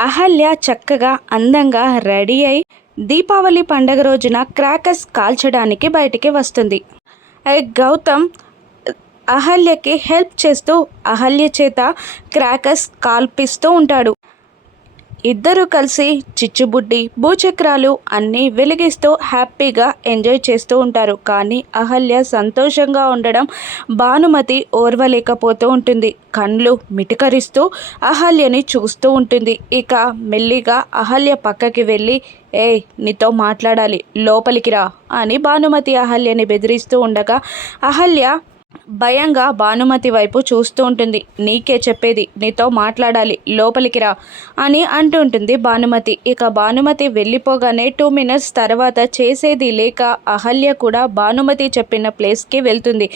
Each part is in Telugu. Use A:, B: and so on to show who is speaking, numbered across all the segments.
A: అహల్య చక్కగా అందంగా రెడీ అయి దీపావళి పండగ రోజున క్రాకర్స్ కాల్చడానికి బయటికి వస్తుంది. గౌతమ్ అహల్యకి హెల్ప్ చేస్తూ అహల్య చేత క్రాకర్స్ కాల్పిస్తూ ఉంటాడు. ఇద్దరూ కలిసి చిచ్చుబుడ్డి భూచక్రాలు అన్నీ వెలిగిస్తూ హ్యాపీగా ఎంజాయ్ చేస్తూ ఉంటారు. కానీ అహల్య సంతోషంగా ఉండడం భానుమతి ఓర్వలేకపోతూ ఉంటుంది. కళ్ళు మిటకరిస్తూ అహల్యని చూస్తూ ఉంటుంది. ఇక మెల్లిగా అహల్య పక్కకి వెళ్ళి ఏయ్ నీతో మాట్లాడాలి లోపలికి రా అని భానుమతి అహల్యని బెదిరిస్తూ ఉండగా అహల్య భయంగా భానుమతి వైపు చూస్తూ ఉంటుంది. నీకే చెప్పేది నీతో మాట్లాడాలి లోపలికి రా అని అంటుంటుంది భానుమతి. ఇక భానుమతి వెళ్ళిపోగానే టూ మినిట్స్ తర్వాత చేసేది లేక అహల్య కూడా భానుమతి చెప్పిన ప్లేస్కి వెళ్తుంది.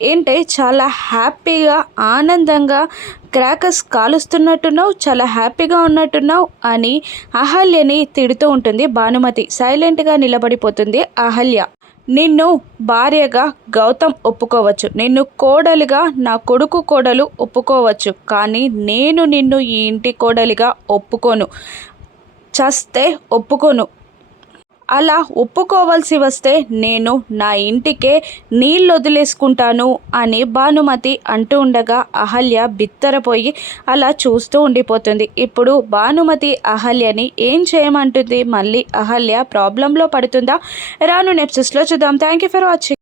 A: ఏంటే చాలా హ్యాపీగా ఆనందంగా క్రాకర్స్ కాలుస్తున్నట్టున్నావు చాలా హ్యాపీగా ఉన్నట్టున్నావు అని అహల్యని తిడుతూ ఉంటుంది భానుమతి. సైలెంట్గా నిలబడిపోతుంది అహల్య. నిన్ను భార్యగా గౌతమ్ ఒప్పుకోవచ్చు. నిన్ను కోడలిగా నా కొడుకు కోడలు ఒప్పుకోవచ్చు. కానీ నేను నిన్ను ఈ ఇంటి కోడలిగా ఒప్పుకోను. చస్తే ఒప్పుకోను. అలా ఒప్పుకోవాల్సి వస్తే నేను నా ఇంటికే నీళ్ళు వదిలేసుకుంటాను అని భానుమతి అంటూ ఉండగా అహల్య బిత్తరపోయి అలా చూస్తూ ఉండిపోతుంది. ఇప్పుడు భానుమతి అహల్యని ఏం చేయమంటుంది? మళ్ళీ అహల్య ప్రాబ్లంలో పడుతుందా? రాను నెప్సిస్లో చూద్దాం. Thank you for watching